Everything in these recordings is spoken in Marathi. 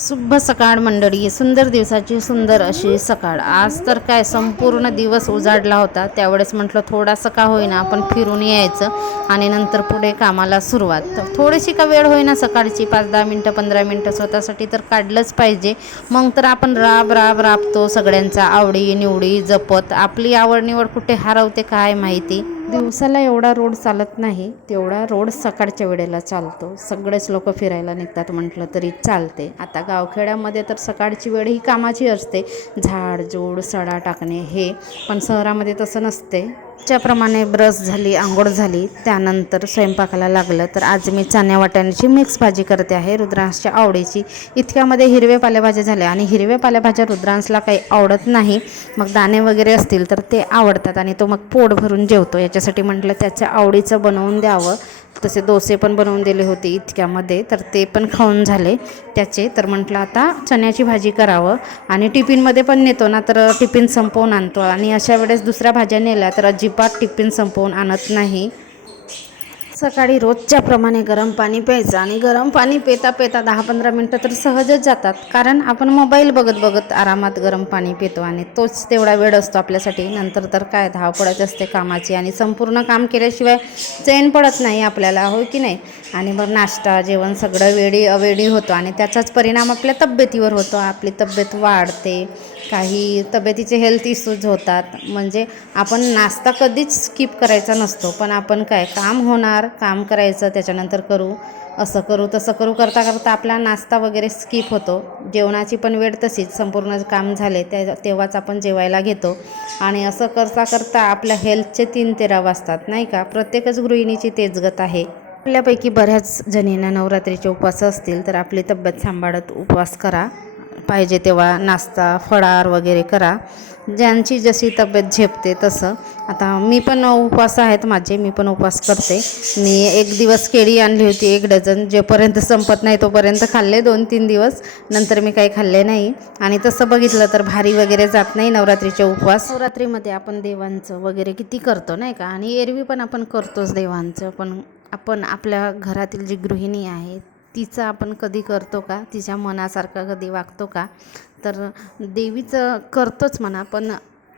शुभ सकाळ मंडळी. सुंदर दिवसाची सुंदर अशी सकाळ. आज तर काय संपूर्ण दिवस उजाडला होता. त्यावेळेस म्हटलं थोडासा का होईना आपण फिरून यायचं आणि नंतर पुढे कामाला सुरुवात. तर थोडीशी का वेळ होईना सकाळची? पाच दहा मिनटं पंधरा मिनटं स्वतःसाठी तर काढलंच पाहिजे. मग तर आपण राब राब राबतो सगळ्यांचा. आवडी निवडी जपत. आपली आवड निवड कुठे हरवते काय माहिती? दिवसाला एवढा रोड चालत नाही तेवढा रोड सकाळच्या वेळेला चालतो. सगळेच लोक फिरायला निघतात म्हटलं तरी चालते. आता गावखेड्यामध्ये तर सकाळची वेळ ही कामाची असते. झाड जोड सडा टाकणे हे पण शहरामध्ये तसं नसते. ज्याप्रमाणे ब्रश झाली आंघोळ झाली त्यानंतर स्वयंपाकाला लागलं तर आज मी चण्या वाटाण्याची मिक्स भाजी करते आहे. रुद्रांशच्या आवडीची. इतक्यामध्ये हिरवे पालेभाज्या झाल्या आणि हिरव्या पालेभाज्या रुद्रांशला काही आवडत नाही. मग दाणे वगैरे असतील तर ते आवडतात आणि तो मग पोट भरून जेवतो. याच्यासाठी म्हटलं त्याच्या आवडीचं बनवून द्यावं. तसे डोसे पण बनवून दिले होते इतक्यामध्ये तर ते पण खाऊन झाले. त्याचे तर म्हटलं आता चण्याची भाजी करावं. आणि टिफिनमध्ये पण नेतो ना तर टिफिन संपवून आणतो. आणि अशा वेळेस दुसऱ्या भाज्या नेल्या तर अजिबात टिफिन संपवून आणत नाही. सकाळी रोजच्या प्रमाणे गरम पाणी प्यायचं आणि गरम पाणी पेता पेता दहा पंधरा मिनटं तर सहजच जातात. कारण आपण मोबाईल बघत बघत आरामात गरम पाणी पितो आणि तोच तेवढा वेळ असतो आपल्यासाठी. नंतर तर काय धावपळच असते कामाची आणि संपूर्ण काम केल्याशिवाय चैन पडत नाही आपल्याला होय की नाही? आणि मग नाश्ता जेवण सगळं वेळी अवेळी होतो आणि त्याचाच परिणाम आपल्या तब्येतीवर होतो. आपली तब्येत वाढते. काही तब्येतीचे हेल्थ इश्यूज होतात. म्हणजे आपण नाश्ता कधीच स्किप करायचा नसतो. पण आपण काय काम होणार काम करायचं त्याच्यानंतर करू. असं करू तसं करू करता करता आपला नाश्ता वगैरे स्किप होतो. जेवणाची पण वेळ तशीच संपूर्ण काम झाले त्या तेव्हाच आपण जेवायला घेतो. आणि असं करता करता आपल्या हेल्थचे तीन तेरा वाजतात नाही का? प्रत्येकच गृहिणीची तेजगत आहे. आपल्यापैकी बऱ्याच जणींना नवरात्रीचे उपवास असतील तर आपली तब्येत सांभाळत उपवास करा. पाहिजे तेव्हा नाश्ता फळार वगैरे करा. ज्यांची जशी तब्येत झेपते तसं. आता मी पण उपवास आहेत माझे मी पण उपवास करते. मी एक दिवस केळी आणली होती एक डझन. जेपर्यंत संपत नाही तोपर्यंत खाल्ले दोन तीन दिवस. नंतर मी काही खाल्ले नाही. आणि तसं बघितलं तर भारी वगैरे जात नाही नवरात्रीचे उपवास. नवरात्रीमध्ये आपण देवांचं वगैरे किती करतो नाही का? आणि एरवी पण आपण करतोच देवांचं. पण आपण आपल्या घरातील जी गृहिणी आहेत तिचं आपण कधी करतो का? तिच्या मनासारखं कधी वागतो का? तर देवीचं करतोच म्हणा पण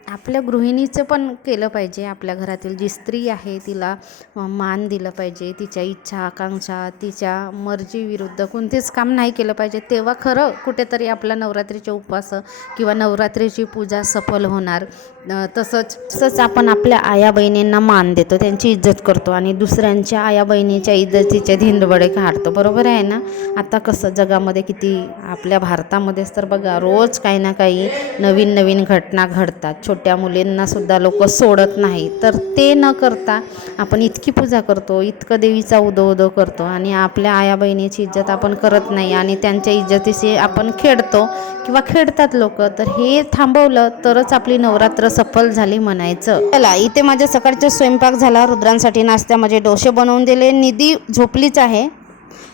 आपल्या गृहिणीचं पण केलं पाहिजे. आपल्या घरातील जी स्त्री आहे तिला मान दिलं पाहिजे. तिच्या इच्छा आकांक्षा तिच्या मर्जीविरुद्ध कोणतेच काम नाही केलं पाहिजे. तेव्हा खरं कुठेतरी आपला नवरात्रीचे उपवास किंवा नवरात्रीची पूजा सफल होणार. तसंच तसंच आपण आपल्या आया बहिणींना मान देतो त्यांची इज्जत करतो आणि दुसऱ्यांच्या आया बहिणीच्या इज्जतीचे धिंडवडे काढतो. बरोबर आहे ना? आता कसं जगामध्ये किती आपल्या भारतामध्येच तर बघा रोज काही ना काही नवीन नवीन घटना घडतात. छोट्या मुलींनासुद्धा लोक सोडत नाही. तर ते न करता आपण इतकी पूजा करतो इतकं देवीचा उदो उदो करतो आणि आपल्या आया बहिणीची इज्जत आपण करत नाही आणि त्यांच्या इज्जतीशी आपण खेळतो किंवा खेळतात लोक. तर हे थांबवलं तरच आपली नवरात्र सफल झाली म्हणायचं. चला इथे माझ्या सकाळचा स्वयंपाक झाला. रुद्रांसाठी नाश्त्यामध्ये डोसे बनवून दिले. निधी झोपलीच आहे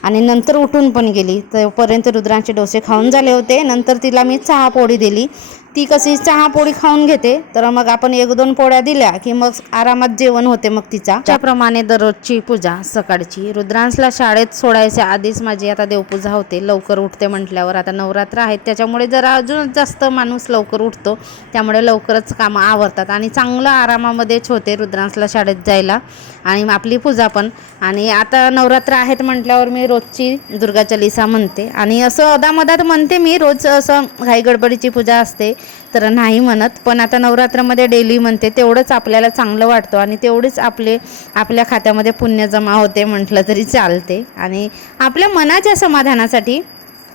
आणि नंतर उठून पण गेली. तोपर्यंत रुद्रांचे डोसे खाऊन झाले होते. नंतर तिला मी चहा पोळी दिली. ती कशी चहा पोळी खाऊन घेते तर मग आपण एक दोन पोळ्या दिल्या की मग आरामात जेवण होते मग तिचा. त्याप्रमाणे दररोजची पूजा सकाळची. रुद्रांशला शाळेत सोडायच्या आधीच माझी आता देवपूजा होते. लवकर उठते म्हटल्यावर आता नवरात्र आहेत. त्याच्यामुळे जरा अजून जास्त माणूस लवकर उठतो. त्यामुळे लवकरच कामं आवरतात आणि चांगलं आरामामध्येच होते रुद्रांशला शाळेत जायला आणि मग आपली पूजा पण. आणि आता नवरात्र आहेत म्हटल्यावर मी रोजची दुर्गा चालिसा म्हणते. आणि असं अदामधात म्हणते मी रोज असं घाई गडबडीची पूजा असते. तर नाही म्हणत. पण आता नवरात्रामध्ये डेली म्हणते तेवढंच आपल्याला चांगलं वाटतं आणि तेवढीच आपले आपल्या खात्यामध्ये पुण्य जमा होते म्हटलं तरी चालते. आणि आपल्या मनाच्या समाधानासाठी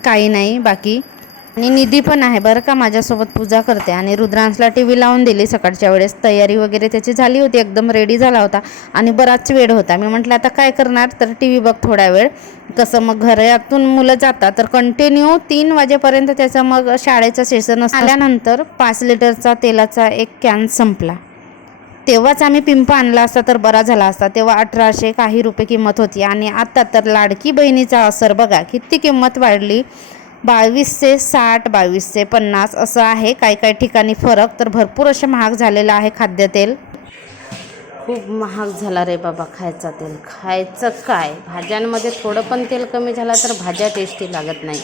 काही नाही. बाकी आणि निधी पण आहे बरं का? माझ्यासोबत पूजा करते आणि रुद्रांशला टी व्ही लावून दिली. सकाळच्या वेळेस तयारी वगैरे त्याची झाली होती एकदम रेडी झाला होता आणि बराच वेळ होता. मी म्हटलं आता काय करणार? तर टी व्ही बघ थोडा वेळ. कसं मग घरातून मुलं जातात तर कंटिन्यू तीन वाजेपर्यंत त्याचं मग शाळेचं सेशन आल्यानंतर पाच लिटरचा तेलाचा एक कॅन संपला. तेव्हाच आम्ही पिंप आणला असता तर बरा झाला असता. तेव्हा अठराशे काही रुपये किंमत होती आणि आता तर लाडकी बहिणीचा असर बघा किती किंमत वाढली. बावीसशे साठ बावीसशे पन्नास असं आहे. काही काही ठिकाणी फरक. तर भरपूर असं महाग झालेलं आहे खाद्यतेल. खूप महाग झाला रे बाबा खायचा तेल. खायचं काय? भाज्यांमध्ये थोडं पण तेल कमी झालं तर भाज्या टेस्टी लागत नाही.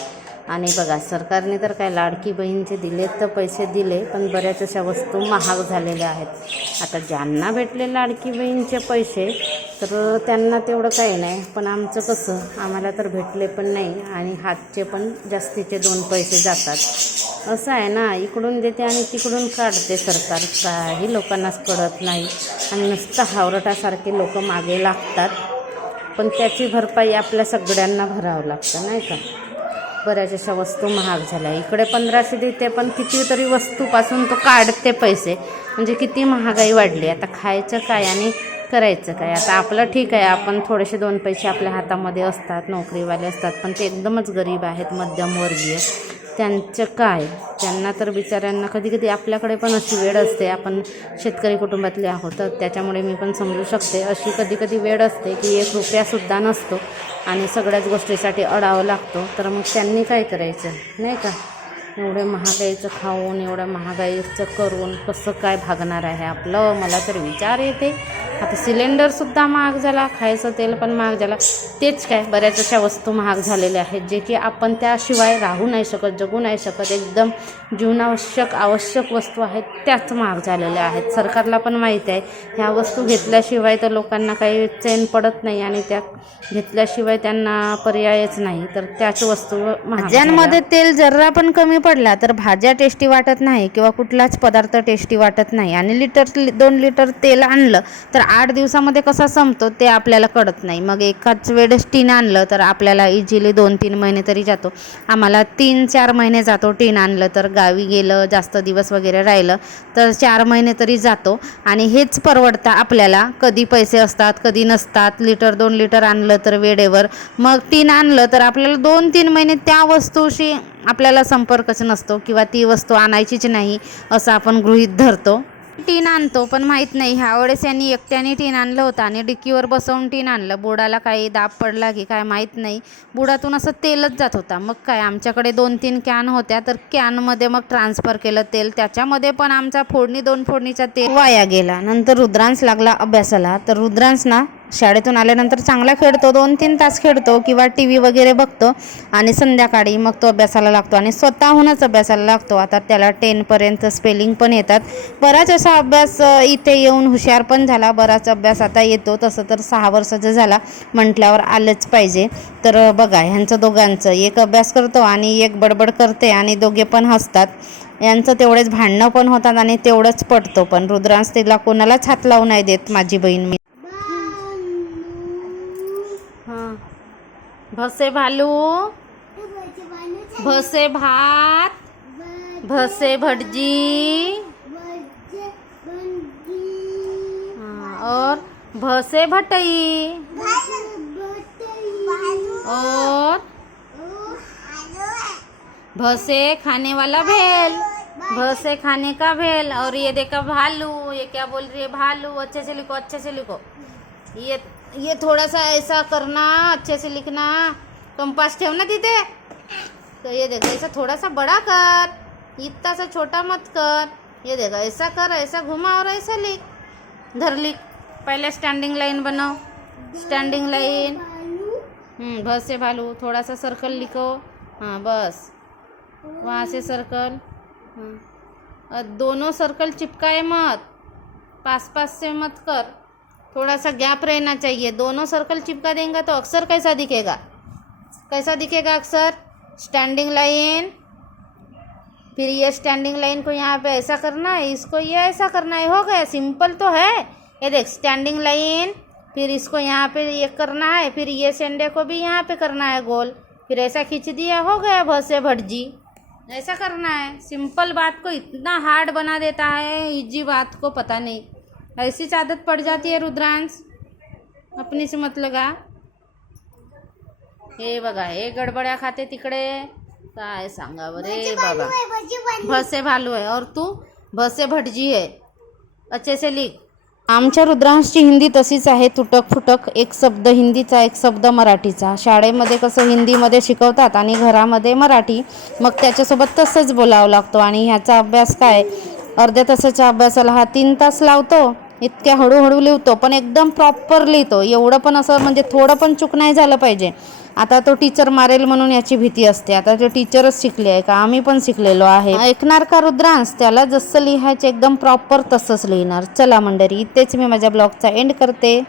आणि बघा सरकारने तर काय लाडकी बहीणचे दिले तर पैसे दिले पण बऱ्याच अशा वस्तू महाग झालेल्या आहेत. आता ज्यांना भेटले लाडकी बहीणचे पैसे तर त्यांना तेवढं काही नाही. पण आमचं कसं आम्हाला तर भेटले पण नाही आणि हातचे पण जास्तीचे दोन पैसे जातात. असं आहे ना इकडून देते आणि तिकडून काढते सरकार. काही लोकांनाच कळत नाही. आणि नुसतं हावरटासारखे लोक मागे लागतात. पण त्याची भरपाई आपल्या सगळ्यांना भरावं लागतं नाही का? बऱ्याच अशा वस्तू महाग झाल्या. इकडे पंधराशे देते पण कितीतरी वस्तूपासून तो काढते पैसे. म्हणजे किती महागाई वाढली. आता खायचं काय आणि करायचं काय? आता आपलं ठीक आहे. आपण थोडेसे दोन पैसे आपल्या हातामध्ये असतात नोकरीवाले असतात पण ते एकदमच गरीब आहेत मध्यमवर्गीय. त्यांचं काय? त्यांना तर बिचाऱ्यांना कधी कधी आपल्याकडे पण अशी वेळ असते. आपण शेतकरी कुटुंबातले आहोत तर त्याच्यामुळे मी पण समजू शकते. अशी कधी कधी वेळ असते की एक रुपयासुद्धा नसतो आणि सगळ्याच गोष्टीसाठी अडावं लागतो. तर मग त्यांनी काय करायचं? नाही का? एवढे महागाईचं खाऊन एवढं महागाईचं करून कसं काय भागणार आहे आपलं? मला तर विचार येते. आता सिलेंडरसुद्धा महाग झाला खायचं तेल पण महाग झाला. तेच काय बऱ्याच अशा वस्तू महाग झालेल्या आहेत जे की आपण त्याशिवाय राहू नाही शकत जगू नाही शकत. एकदम जीवनावश्यक आवश्यक वस्तू आहेत त्याच महाग झालेल्या आहेत. सरकारला पण माहिती आहे ह्या वस्तू घेतल्याशिवाय तर लोकांना काही चैन पडत नाही आणि त्या घेतल्याशिवाय त्यांना पर्यायच नाही तर त्याच वस्तू भाज्यांमध्ये तेल जरा पण कमी पडला तर भाज्या टेस्टी वाटत नाही किंवा कुठलाच पदार्थ टेस्टी वाटत नाही. आणि लिटर दोन लिटर तेल आणलं तर आठ दिवसामध्ये कसा संपतो ते आपल्याला कळत नाही. मग एकाच वेळेस टीन आणलं तर आपल्याला इझिली दोन तीन महिने तरी जातो. आम्हाला तीन चार महिने जातो टीन आणलं तर गावी गेलं जास्त दिवस वगैरे राहिलं तर चार महिने तरी जातो. आणि हेच परवडतं आपल्याला. कधी पैसे असतात कधी नसतात. लिटर दोन लिटर आणलं तर वेळेवर. मग टीन आणलं तर आपल्याला दोन तीन महिने त्या वस्तूशी आपल्याला संपर्कच नसतो किंवा ती वस्तू आणायचीच नाही असं आपण गृहीत धरतो. टीन आणतो पण माहीत नाही. ह्यावेळेस यांनी एकट्याने टीन आणलं होतं आणि डिक्कीवर बसवून टीन आणलं. बुडाला काही दाब पडला की काय माहीत नाही. बुडातून असं तेलच जात होता. मग काय आमच्याकडे दोन तीन कॅन होत्या तर कॅनमध्ये मग ट्रान्सफर केलं तेल. त्याच्यामध्ये पण आमचा फोडणी दोन फोडणीचा तेल वाया गेला. नंतर रुद्रांश लागला अभ्यासाला. तर रुद्रांश ना शाळेतून आल्यानंतर चांगला खेळतो दोन तीन तास खेळतो किंवा टी व्ही वगैरे बघतो आणि संध्याकाळी मग तो अभ्यासाला लागतो आणि स्वतःहूनच अभ्यासाला लागतो. आता त्याला टेनपर्यंत स्पेलिंग पण येतात. बराच असा अभ्यास इथे येऊन हुशार पण झाला. बराच अभ्यास आता येतो. तसं तर सहा वर्षाचा झाला. म्हटल्यावर आलंच पाहिजे. तर बघा ह्यांचं दोघांचं. एक अभ्यास करतो आणि एक बडबड करते आणि दोघे पण हसतात. यांचं तेवढेच भांडणं पण होतात आणि तेवढंच पडतो पण रुद्रांश तिला कोणालाच हात लावू नाही देत माझी बहीण मी. भसे भालू? भसे भात? भसे भटजी? हाँ, और भसे भटई? और भसे खाने वाला भेल? भसे खाने का भेल? और ये देखा भालू ये क्या बोल रही है? भालू अच्छे से लिखो अच्छे से लिखो। ये ये थोड़ा सा ऐसा करना, अच्छे से लिखना। कंपास ठेवना तिथे? तो ये देखो, ऐसा थोड़ा सा बड़ा कर। इतना सा छोटा मत कर। ये देखो, ऐसा कर, ऐसा घुमा और ऐसा लिख। धर लिख। पहले स्टैंडिंग लाइन बनाओ। स्टैंडिंग लाइन बस से भालू। थोड़ा सा सर्कल लिखो। हाँ बस। वहाँ से सर्कल हाँ। और दोनों सर्कल चिपकाए मत। पास पास से मत कर। थोड़ा सा गैप रहना चाहिए। दोनों सर्कल चिपका देंगे तो अक्सर कैसा दिखेगा? कैसा दिखेगा अक्सर? स्टैंडिंग लाइन फिर ये स्टैंडिंग लाइन को यहाँ पे ऐसा करना है, इसको ये ऐसा करना है। हो गया सिंपल तो है। ये देख स्टैंडिंग लाइन फिर इसको यहाँ पे ये करना है, फिर ये सेंडे को भी यहाँ पे करना है गोल। फिर ऐसा खींच दिया, हो गया, भसे भटजी। ऐसा करना है। सिंपल बात को इतना हार्ड बना देता है इजी बात को पता नहीं। ऐसीच आदत पड़ जाती है रुद्रांश. अपनी से मत लगा हे बघा हे गडबड्या खाते तिकडे. काय सांगा बरे बाबा. भसे भालू आहे और तू? भसे भटजी आहे. अच्छे से लिख. आमच्या रुद्रांशची हिंदी तशीच आहे तुटक फुटक. एक शब्द हिंदीचा एक शब्द मराठीचा. शाळेमध्ये कसं हिंदीमध्ये शिकवतात आणि घरामध्ये मराठी मग त्याच्यासोबत तसंच बोलावं लागतो. आणि ह्याचा अभ्यास काय? अर्ध्या तासाच्या अभ्यासाला हा तीन तास लावतो. इतक्या हळूहळू लिहितो पण एकदम प्रॉपर लिहितो. एवढं पण असं म्हणजे थोडं पण चूक नाही झालं पाहिजे. आता तो टीचर मारेल म्हणून याची भीती असते. आता तो टीचरच शिकले आहे का? आम्ही पण शिकलेलो आहे. ऐकणार का रुद्रांश? त्याला जसं लिहायचं एकदम प्रॉपर तसंच लिहिणार. चला मंडळी इथेच मी माझ्या ब्लॉगचा एंड करते.